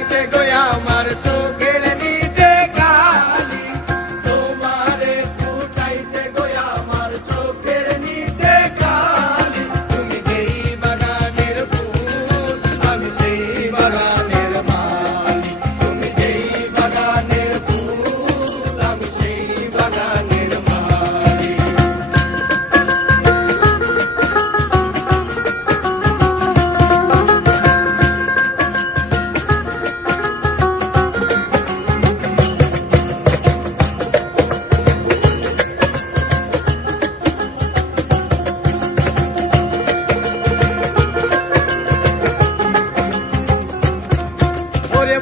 ফুটাইতে গো আমার চোখের নিচে কালি, তোমারে ফুটাইতে গো আমার চোখের নিচে কালি। তুমি যেই বাগানের ফুল আমি সেই বাগানের মালি, তুমি যেই বাগানের ফুল আমি সেই বাগানের মালি। ওরে